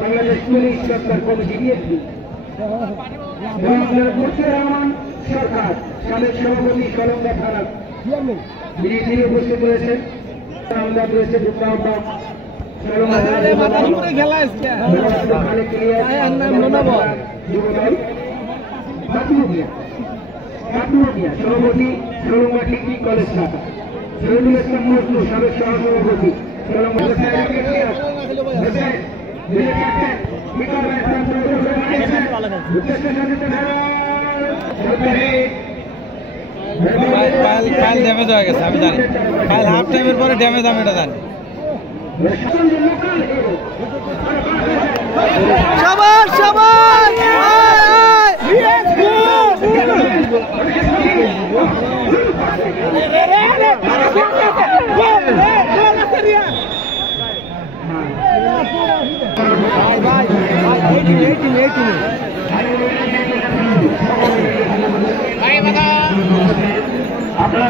Bangladesh police সরকার committee BNP Rahman সরকার সাবেক সভাপতি কলম্বা থানা তিনি উপস্থিত রয়েছেন। রয়েছে সভাপতি কলম্বা ডিগ্রি কলেজ শাখা শহীদুল ইসলাম মজনু সাবেক সহসভাপতি ফাইল ড্যামেজ হয়ে গেছে, আমি জানি। ফাইল হাফ টাইমের পরে ড্যামেজ, আমি এটা জানি। শাবাশ শাবাশ আপনারা